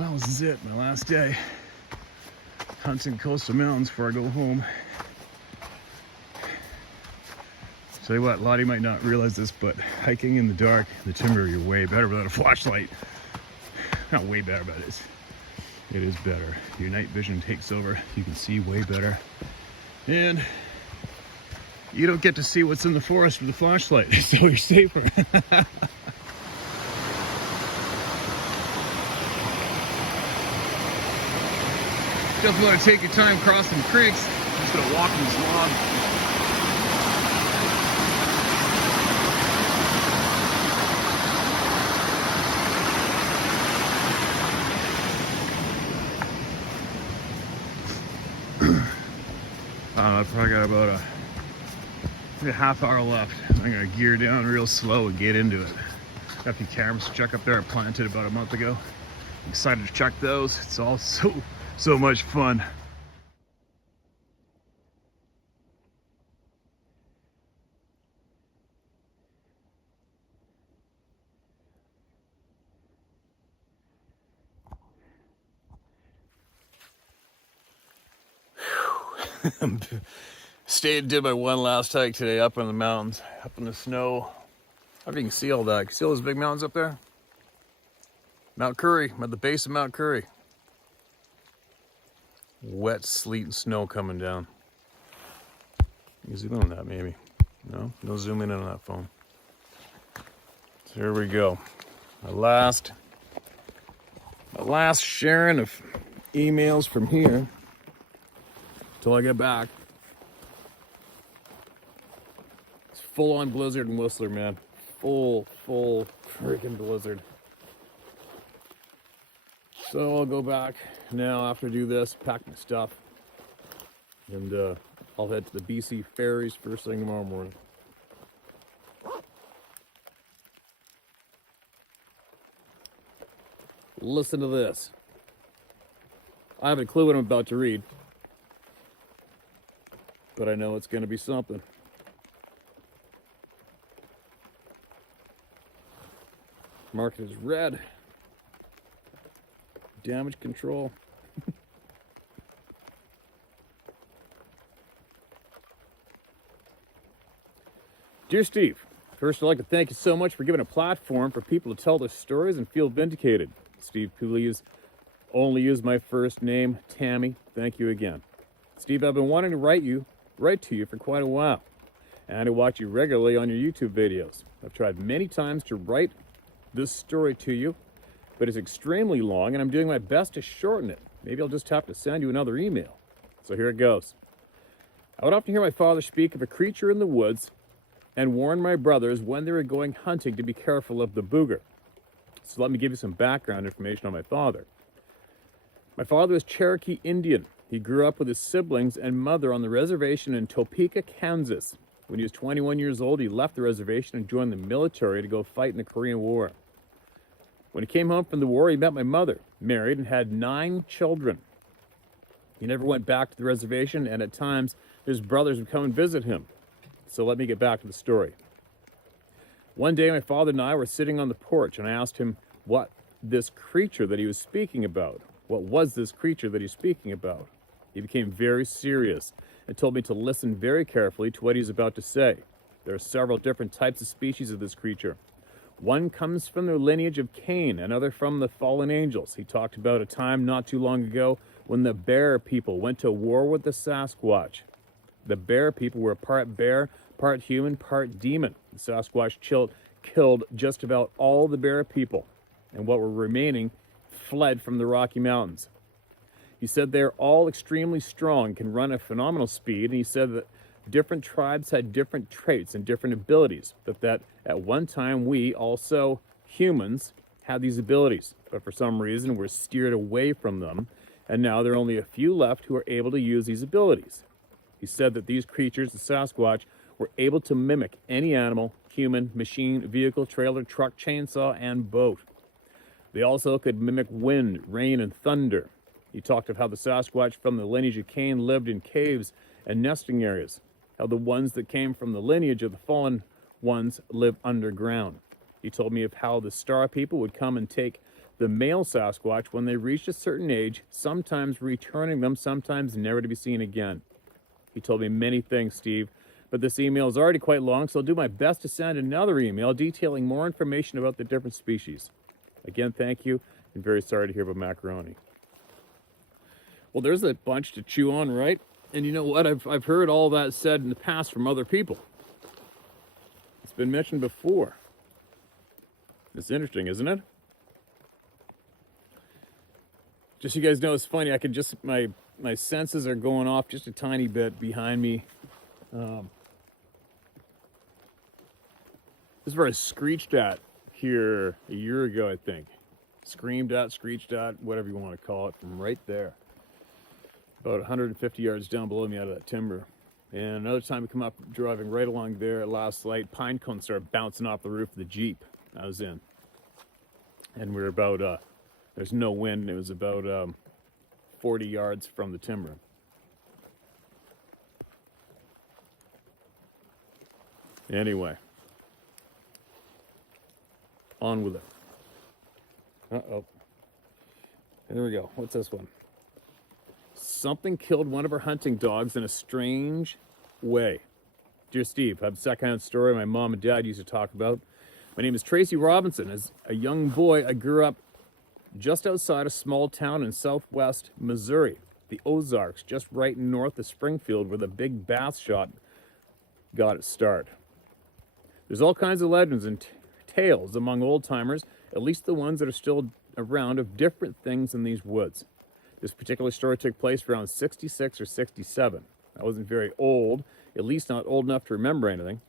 Well, this is it, my last day hunting coastal mountains before I go home. Tell you what, Lottie might not realize this, but hiking in the dark, in the timber, you're way better without a flashlight. Not way better, but it is better. Your night vision takes over. You can see way better. And you don't get to see what's in the forest with a flashlight, so you're safer. Definitely want to take your time crossing creeks. I'm just gonna walk in this log. I probably got about a half hour left. I'm gonna gear down real slow and get into it. Got a few cameras to check up there I planted about a month ago. I'm excited to check those. It's all so much fun. Did my one last hike today up in the mountains, up in the snow. I don't know if you can see all that. Can you see all those big mountains up there? Mount Curry, I'm at the base of Mount Curry. Wet sleet and snow coming down. You zoom in on that maybe. No zoom in on that phone. So here we go. My last sharing of emails from here till I get back. It's full on blizzard in Whistler, man. Full freaking blizzard. So I'll go back now after I do this, pack my stuff, and I'll head to the BC ferries first thing tomorrow morning. Listen to this. I haven't a clue what I'm about to read, but I know it's going to be something. Marked as red. Damage control. Dear Steve, first I'd like to thank you so much for giving a platform for people to tell their stories and feel vindicated. Steve, please only use my first name, Tammy. Thank you again. Steve, I've been wanting to write to you for quite a while, and I watch you regularly on your YouTube videos. I've tried many times to write this story to you, but it's extremely long, and I'm doing my best to shorten it. Maybe I'll just have to send you another email. So here it goes. I would often hear my father speak of a creature in the woods and warn my brothers when they were going hunting to be careful of the booger. So let me give you some background information on my father. My father was Cherokee Indian. He grew up with his siblings and mother on the reservation in Topeka, Kansas. When he was 21 years old, he left the reservation and joined the military to go fight in the Korean War. When he came home from the war, he met my mother, married, and had 9 children. He never went back to the reservation, and at times his brothers would come and visit him. So let me get back to the story. One day, my father and I were sitting on the porch, and I asked him what this creature that he was speaking about. What was this creature that he's speaking about? He became very serious and told me to listen very carefully to what he's about to say. There are several different types of species of this creature. One comes from the lineage of Cain, another from the fallen angels. He talked about a time not too long ago when the bear people went to war with the Sasquatch. The bear people were part bear, part human, part demon. The Sasquatch killed just about all the bear people, and what were remaining fled from the Rocky Mountains. He said they're all extremely strong, can run at phenomenal speed, and he said that different tribes had different traits and different abilities, but that at one time we, also humans, had these abilities, but for some reason were steered away from them, and now there are only a few left who are able to use these abilities. He said that these creatures, the Sasquatch, were able to mimic any animal, human, machine, vehicle, trailer, truck, chainsaw, and boat. They also could mimic wind, rain, and thunder. He talked of how the Sasquatch from the lineage of Cain lived in caves and nesting areas, how the ones that came from the lineage of the fallen ones live underground. He told me of how the star people would come and take the male Sasquatch when they reached a certain age, sometimes returning them, sometimes never to be seen again. He told me many things, Steve, but this email is already quite long, so I'll do my best to send another email detailing more information about the different species. Again, thank you, and very sorry to hear about macaroni. Well, there's a bunch to chew on, right? And you know what? I've heard all that said in the past from other people. It's been mentioned before. It's interesting, isn't it? Just so you guys know, it's funny. I could just, my senses are going off just a tiny bit behind me. This is where I screeched at here a year ago, I think. Screamed at, screeched at, whatever you want to call it, from right there. About 150 yards down below me out of that timber. And another time we come up driving right along there at last light, pine cones started bouncing off the roof of the Jeep I was in. And we were about, there's no wind, it was about 40 yards from the timber. Anyway. On with it. Uh-oh. There we go. What's this one? Something killed one of our hunting dogs in a strange way. Dear Steve, I have a secondhand story my mom and dad used to talk about. My name is Tracy Robinson. As a young boy, I grew up just outside a small town in southwest Missouri, the Ozarks, just right north of Springfield, where the big bass shot got its start. There's all kinds of legends and tales among old-timers, at least the ones that are still around, of different things in these woods. This particular story took place around 66 or 67. I wasn't very old, at least not old enough to remember anything.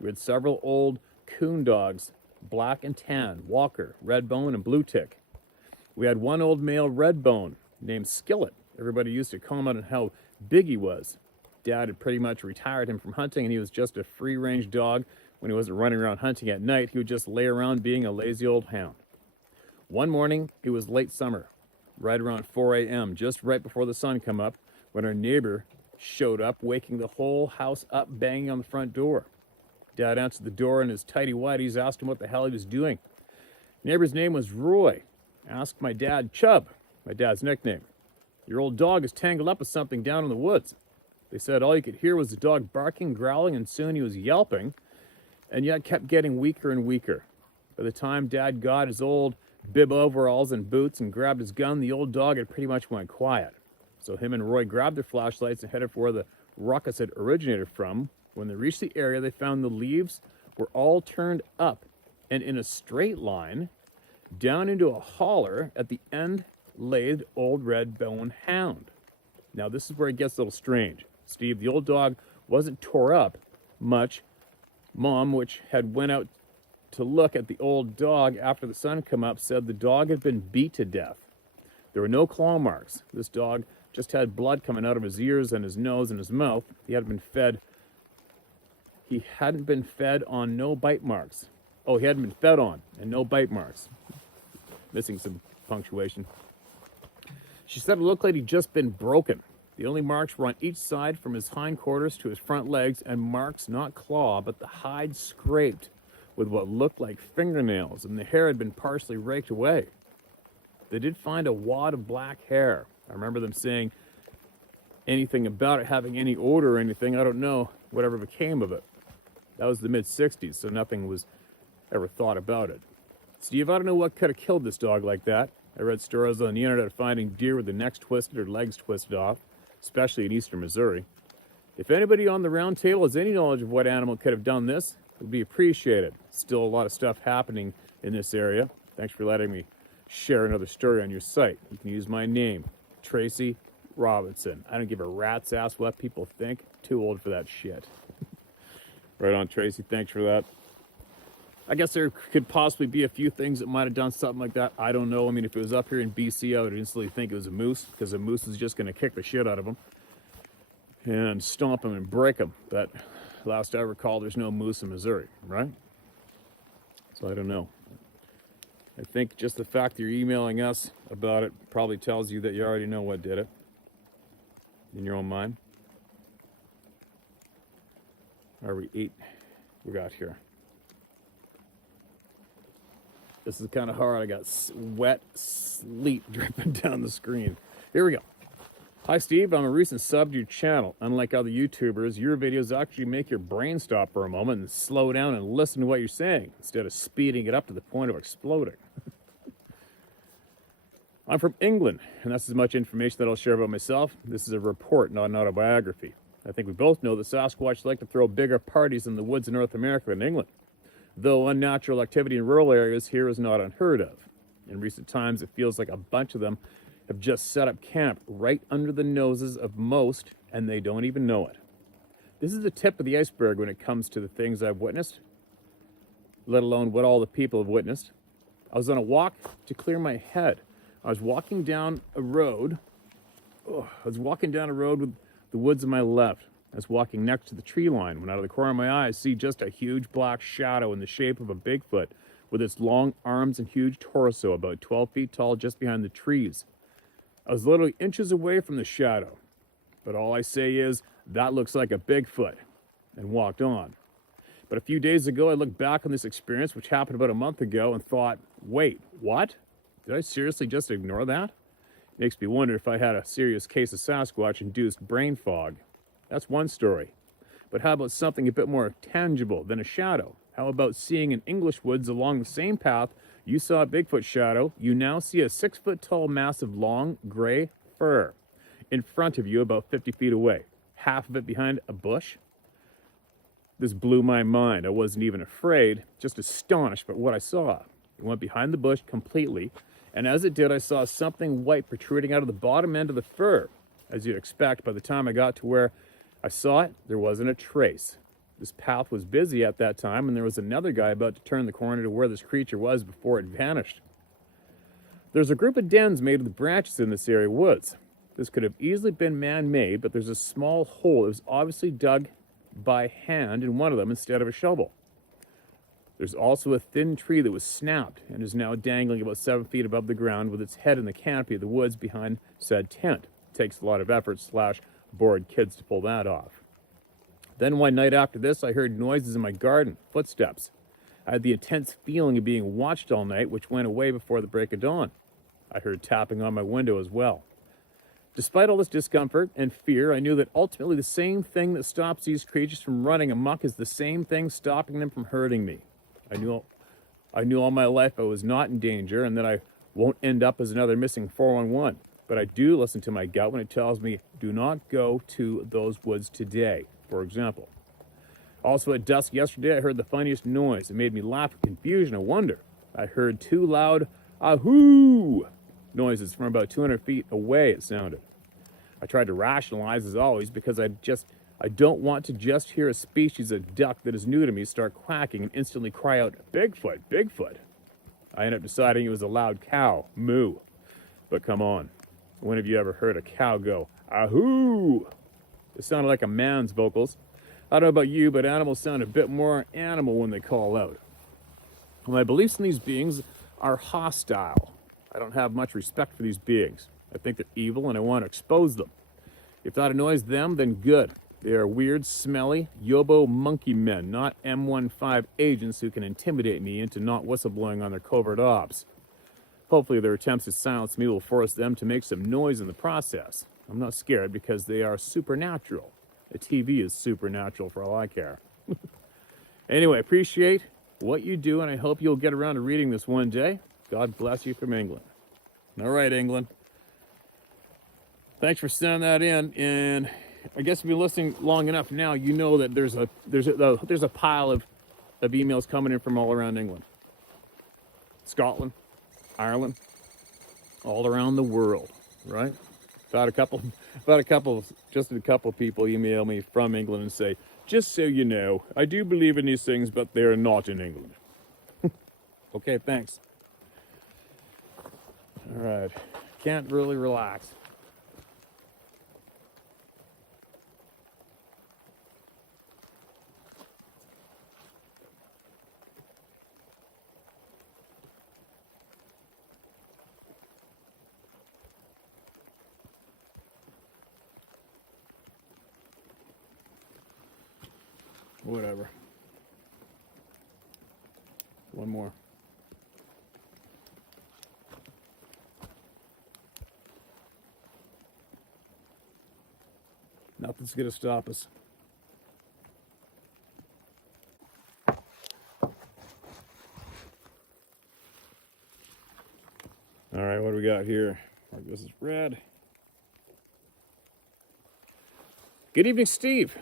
We had several old coon dogs, black and tan, Walker, Redbone, and Blue Tick. We had one old male Redbone named Skillet. Everybody used to comment on how big he was. Dad had pretty much retired him from hunting, and he was just a free-range dog. When he wasn't running around hunting at night, he would just lay around being a lazy old hound. One morning, it was late summer, right around 4 a.m., just right before the sun come up, when our neighbor showed up, waking the whole house up, banging on the front door. Dad answered the door in his tighty-whities, asked him what the hell he was doing. Neighbor's name was Roy. Asked my dad, Chub, my dad's nickname. Your old dog is tangled up with something down in the woods. They said all you could hear was the dog barking, growling, and soon he was yelping, and yet kept getting weaker and weaker. By the time Dad got his old bib overalls and boots and grabbed his gun, the old dog had pretty much went quiet. So him and Roy grabbed their flashlights and headed for where the ruckus had originated from. When they reached the area, they found the leaves were all turned up and in a straight line down into a holler. At the end laid old Redbone hound. Now this is where it gets a little strange. Steve, the old dog wasn't tore up much. Mom, which had went out to look at the old dog after the sun come up, said the dog had been beat to death. There were no claw marks. This dog just had blood coming out of his ears and his nose and his mouth. He hadn't been fed on no bite marks. Oh, he hadn't been fed on and no bite marks. Missing some punctuation. She said it looked like he'd just been broken. The only marks were on each side from his hindquarters to his front legs, and marks not claw, but the hide scraped with what looked like fingernails, and the hair had been partially raked away. They did find a wad of black hair. I remember them saying anything about it having any odor or anything. I don't know whatever became of it. That was the mid-60s, so nothing was ever thought about it. Steve, I don't know what could have killed this dog like that. I read stories on the internet of finding deer with their necks twisted or legs twisted off, especially in eastern Missouri. If anybody on the round table has any knowledge of what animal could have done this, it would be appreciated. Still a lot of stuff happening in this area. Thanks for letting me share another story on your site. You can use my name, Tracy Robinson. I don't give a rat's ass what people think. Too old for that shit. Right on, Tracy. Thanks for that. I guess there could possibly be a few things that might have done something like that. I don't know. I mean, if it was up here in BC, I would instantly think it was a moose, because a moose is just going to kick the shit out of them and stomp them and break them. But last I recall, there's no moose in Missouri, right? So I don't know. I think just the fact that you're emailing us about it probably tells you that you already know what did it in your own mind. Are we 8? We got here. This is kind of hard. I got wet sleep dripping down the screen. Here we go. Hi, Steve. I'm a recent sub to your channel. Unlike other YouTubers, your videos actually make your brain stop for a moment and slow down and listen to what you're saying instead of speeding it up to the point of exploding. I'm from England, and that's as much information that I'll share about myself. This is a report, not an autobiography. I think we both know that Sasquatch like to throw bigger parties in the woods in North America than England, though unnatural activity in rural areas here is not unheard of. In recent times, it feels like a bunch of them have just set up camp right under the noses of most, and they don't even know it. This is the tip of the iceberg when it comes to the things I've witnessed, let alone what all the people have witnessed. I was on a walk to clear my head. I was walking down a road. With the woods on my left. I was walking next to the tree line when out of the corner of my eye I see just a huge black shadow in the shape of a Bigfoot with its long arms and huge torso about 12 feet tall just behind the trees. I was literally inches away from the shadow, but all I say is, that looks like a Bigfoot, and walked on. But a few days ago, I looked back on this experience, which happened about a month ago, and thought, wait, what? Did I seriously just ignore that? Makes me wonder if I had a serious case of Sasquatch-induced brain fog. That's one story. But how about something a bit more tangible than a shadow? How about seeing in English woods along the same path you saw a Bigfoot shadow, you now see a 6-foot-tall mass of long, gray fur in front of you about 50 feet away, half of it behind a bush? This blew my mind. I wasn't even afraid, just astonished by what I saw. It went behind the bush completely, and as it did, I saw something white protruding out of the bottom end of the fur. As you'd expect, by the time I got to where I saw it, there wasn't a trace. This path was busy at that time, and there was another guy about to turn the corner to where this creature was before it vanished. There's a group of dens made of the branches in this area woods. This could have easily been man-made, but there's a small hole that was obviously dug by hand in one of them instead of a shovel. There's also a thin tree that was snapped and is now dangling about 7 feet above the ground with its head in the canopy of the woods behind said tent. It takes a lot of effort / bored kids to pull that off. Then one night after this, I heard noises in my garden, footsteps. I had the intense feeling of being watched all night, which went away before the break of dawn. I heard tapping on my window as well. Despite all this discomfort and fear, I knew that ultimately the same thing that stops these creatures from running amok is the same thing stopping them from hurting me. I knew all my life I was not in danger and that I won't end up as another missing 411. But I do listen to my gut when it tells me, do not go to those woods today, for example. Also at dusk yesterday, I heard the funniest noise. It made me laugh with confusion and wonder. I heard 2 loud, ahoo noises from about 200 feet away, it sounded. I tried to rationalize as always because I don't want to just hear a species of duck that is new to me start quacking and instantly cry out, Bigfoot, Bigfoot. I ended up deciding it was a loud cow, moo. But come on, when have you ever heard a cow go, ahoo? It sounded like a man's vocals. I don't know about you, but animals sound a bit more animal when they call out. My beliefs in these beings are hostile. I don't have much respect for these beings. I think they're evil and I want to expose them. If that annoys them, then good. They are weird, smelly, yobo monkey men, not M15 agents who can intimidate me into not whistleblowing on their covert ops. Hopefully their attempts to silence me will force them to make some noise in the process. I'm not scared because they are supernatural. The TV is supernatural for all I care. Anyway, appreciate what you do, and I hope you'll get around to reading this one day. God bless you from England. All right, England. Thanks for sending that in, and I guess if you've been listening long enough now, you know that there's a pile of emails coming in from all around England, Scotland, Ireland, all around the world, right? About a couple people email me from England and say, just so you know, I do believe in these things, but they're not in England. Okay, thanks. All right, can't really relax. Whatever. One more. Nothing's going to stop us. All right, what do we got here? This is red. Good evening, Steve.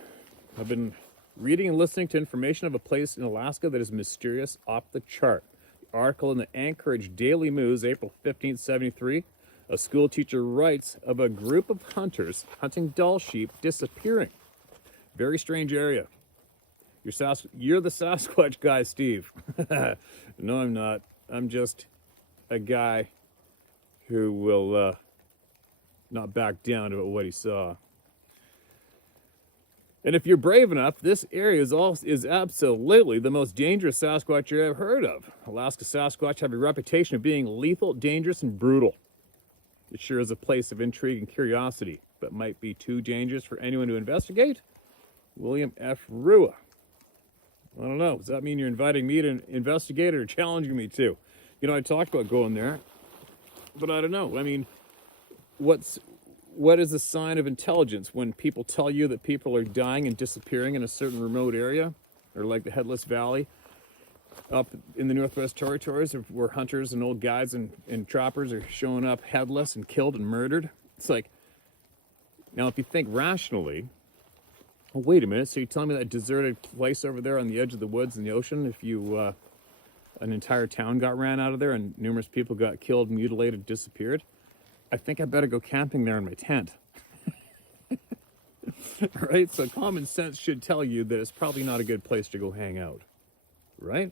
I've been reading and listening to information of a place in Alaska that is mysterious off the chart. The article in the Anchorage Daily News, April 15th, 73, a school teacher writes of a group of hunters hunting Dall sheep disappearing. Very strange area. You're the Sasquatch guy, Steve. No, I'm not. I'm just a guy who will not back down about what he saw. And if you're brave enough, this area is absolutely the most dangerous Sasquatch you've ever heard of. Alaska Sasquatch have a reputation of being lethal, dangerous, and brutal. It sure is a place of intrigue and curiosity, but might be too dangerous for anyone to investigate. William F. Rua. I don't know. Does that mean you're inviting me to investigate or challenging me to? You know, I talked about going there, but I don't know. I mean, what is a sign of intelligence when people tell you that people are dying and disappearing in a certain remote area, or like the Headless Valley up in the Northwest Territories, where hunters and old guides and trappers are showing up headless and killed and murdered? It's like, now if you think rationally, oh, wait a minute, so you're telling me that deserted place over there on the edge of the woods in the ocean, if you an entire town got ran out of there and numerous people got killed, mutilated, disappeared? I think I better go camping there in my tent. Right? So common sense should tell you that it's probably not a good place to go hang out. Right?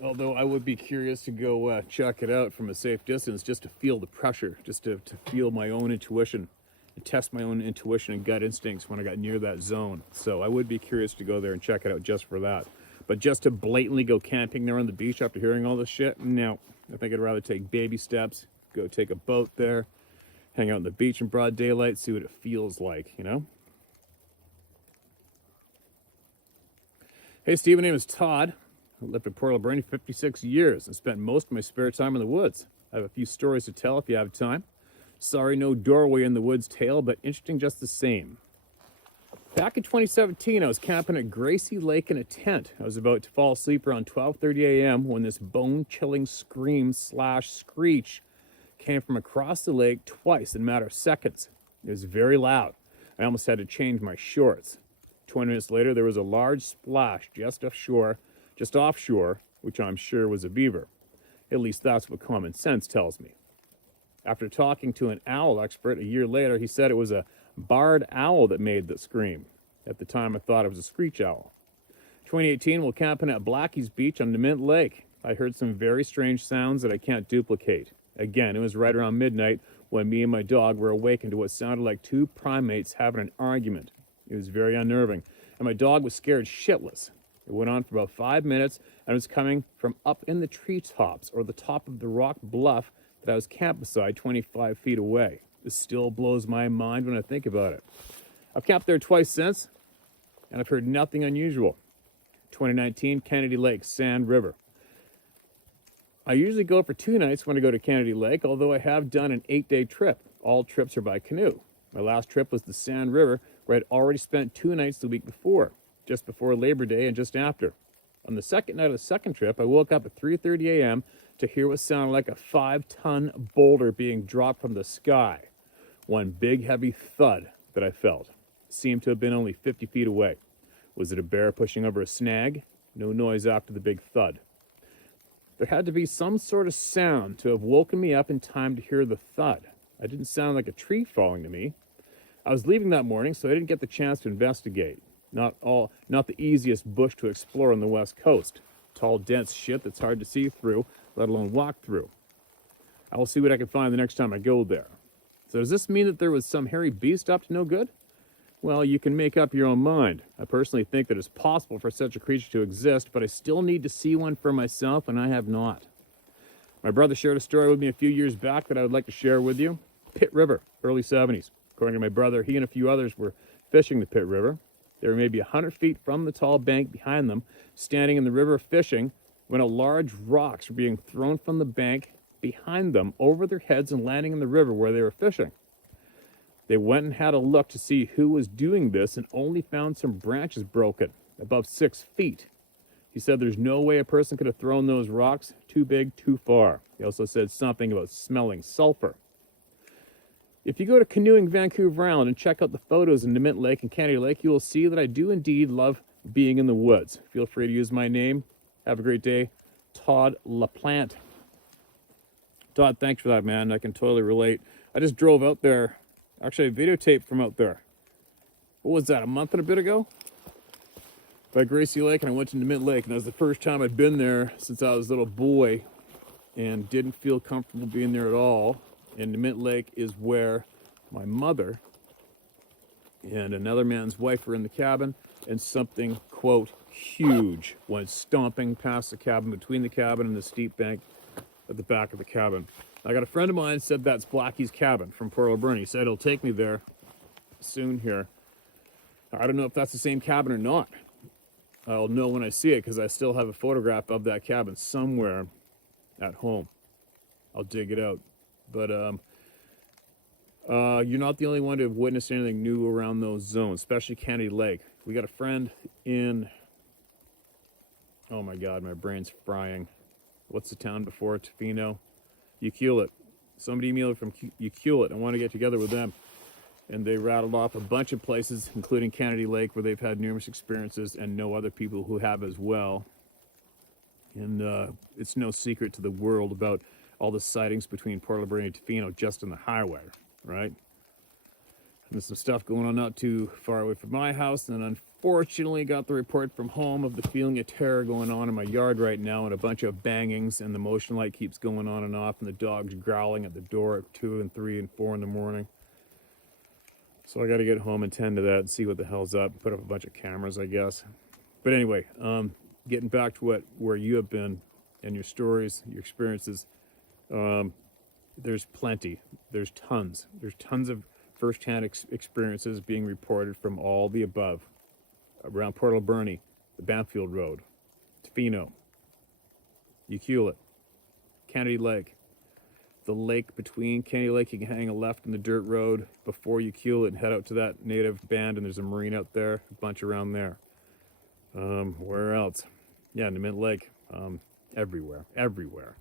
Although I would be curious to go check it out from a safe distance, just to feel the pressure, just to feel my own intuition and test my own intuition and gut instincts when I got near that zone. So I would be curious to go there and check it out just for that. But just to blatantly go camping there on the beach after hearing all this shit, no. I think I'd rather take baby steps, go take a boat there, hang out on the beach in broad daylight, see what it feels like, you know? Hey, Steve, my name is Todd. I lived in Port Alberni for 56 years and spent most of my spare time in the woods. I have a few stories to tell if you have time. Sorry, no doorway in the woods tale, but interesting just the same. Back in 2017, I was camping at Gracie Lake in a tent. I was about to fall asleep around 12:30 a.m. when this bone-chilling scream/screech came from across the lake twice in a matter of seconds. It was very loud. I almost had to change my shorts. 20 minutes later, there was a large splash just offshore, which I'm sure was a beaver. At least that's what common sense tells me. After talking to an owl expert a year later, he said it was a barred owl that made the scream. At the time, I thought it was a screech owl. 2018, while camping at Blackie's Beach on Demint Lake, I heard some very strange sounds that I can't duplicate. Again, it was right around midnight when me and my dog were awakened to what sounded like two primates having an argument. It was very unnerving, and my dog was scared shitless. It went on for about 5 minutes, and it was coming from up in the treetops or the top of the rock bluff that I was camped beside 25 feet away. This still blows my mind when I think about it. I've camped there twice since, and I've heard nothing unusual. 2019, Kennedy Lake, Sand River. I usually go for 2 nights when I go to Kennedy Lake, although I have done an 8-day trip. All trips are by canoe. My last trip was the Sand River, where I'd already spent 2 nights the week before, just before Labor Day and just after. On the second night of the second trip, I woke up at 3:30 a.m. to hear what sounded like a 5-ton boulder being dropped from the sky. One big heavy thud that I felt seemed to have been only 50 feet away. Was it a bear pushing over a snag? No noise after the big thud. There had to be some sort of sound to have woken me up in time to hear the thud. It didn't sound like a tree falling to me. I was leaving that morning, so I didn't get the chance to investigate. Not the easiest bush to explore on the West Coast. Tall, dense shit that's hard to see through, let alone walk through. I will see what I can find the next time I go there. So does this mean that there was some hairy beast up to no good? Well, you can make up your own mind. I personally think that it's possible for such a creature to exist, but I still need to see one for myself, and I have not. My brother shared a story with me a few years back that I would like to share with you. Pitt River, early 70s. According to my brother, he and a few others were fishing the Pitt River. They were maybe 100 feet from the tall bank behind them, standing in the river fishing, when a large rocks were being thrown from the bank behind them over their heads and landing in the river where they were fishing. They went and had a look to see who was doing this and only found some branches broken, above 6 feet. He said there's no way a person could have thrown those rocks, too big, too far. He also said something about smelling sulfur. If you go to Canoeing Vancouver Island and check out the photos in Nemint Lake and Kennedy Lake, you will see that I do indeed love being in the woods. Feel free to use my name. Have a great day. Todd LaPlante. Todd, thanks for that, man. I can totally relate. I just drove out there. Actually, I videotaped from out there. What was that, a month and a bit ago? By Gracie Lake, and I went to Nemint Lake, and that was the first time I'd been there since I was a little boy and didn't feel comfortable being there at all. And Nemint Lake is where my mother and another man's wife were in the cabin, and something, quote, huge went stomping past the cabin, between the cabin and the steep bank at the back of the cabin. I got a friend of mine said that's Blackie's cabin from Port Alberni. He said he'll take me there soon here. I don't know if that's the same cabin or not. I'll know when I see it because I still have a photograph of that cabin somewhere at home. I'll dig it out. But you're not the only one to have witnessed anything new around those zones, especially Kennedy Lake. We got a friend in, oh my God, my brain's frying. What's the town before Tofino? Ucluelet. Somebody emailed from Ucluelet. I want to get together with them. And they rattled off a bunch of places, including Kennedy Lake, where they've had numerous experiences and know other people who have as well. And it's no secret to the world about all the sightings between Port Alberni and Tofino just on the highway, right? And there's some stuff going on not too far away from my house, and unfortunately got the report from home of the feeling of terror going on in my yard right now, and a bunch of bangings, and the motion light keeps going on and off, and the dog's growling at the door at 2 and 3 and 4 in the morning. So I got to get home and tend to that and see what the hell's up, put up a bunch of cameras, I guess. But anyway, getting back to where you have been and your stories, your experiences, there's plenty. There's tons. There's tons of first-hand experiences being reported from all the above. Around Port Alberni, the Banfield Road, Tofino, Ucluelet, Kennedy Lake. The lake between Kennedy Lake, you can hang a left in the dirt road before Ucluelet and head out to that native band, and there's a marine out there, a bunch around there. Where else? Yeah, Nemint Lake. Everywhere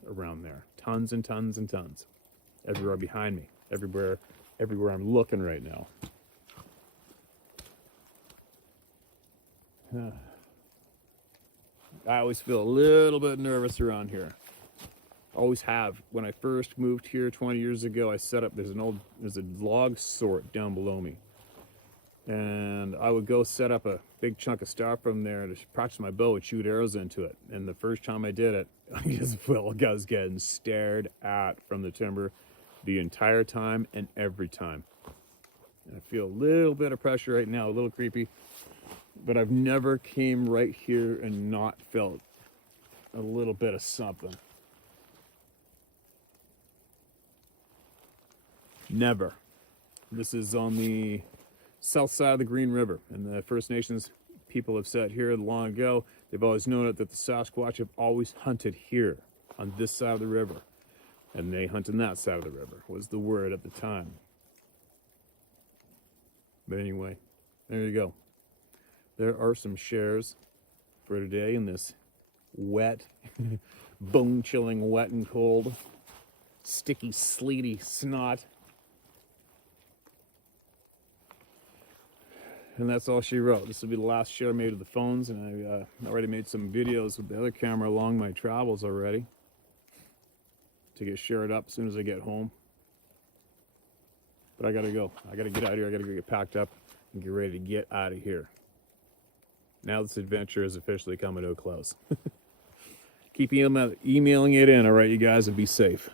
around there. Tons and tons and tons. Everywhere behind me. Everywhere I'm looking right now. I always feel a little bit nervous around here. Always have. When I first moved here 20 years ago, I set up, there's a log sort down below me. And I would go set up a big chunk of styrofoam there to practice my bow and shoot arrows into it. And the first time I did it, I just felt like I was getting stared at from the timber the entire time and every time. And I feel a little bit of pressure right now, a little creepy. But I've never came right here and not felt a little bit of something. Never. This is on the south side of the Green River, and the First Nations people have said here long ago, they've always known it, that the Sasquatch have always hunted here on this side of the river, and they hunt on that side of the river, was the word at the time. But anyway, there you go. There are some shares for today in this wet, bone-chilling wet and cold, sticky, sleety snot. And that's all she wrote. This will be the last share I made of the phones, and I already made some videos with the other camera along my travels already to get shared up as soon as I get home. But I gotta go. I gotta get out of here. I gotta go get packed up and get ready to get out of here. Now this adventure is officially coming to a close. Keep emailing it in, all right, you guys, and be safe.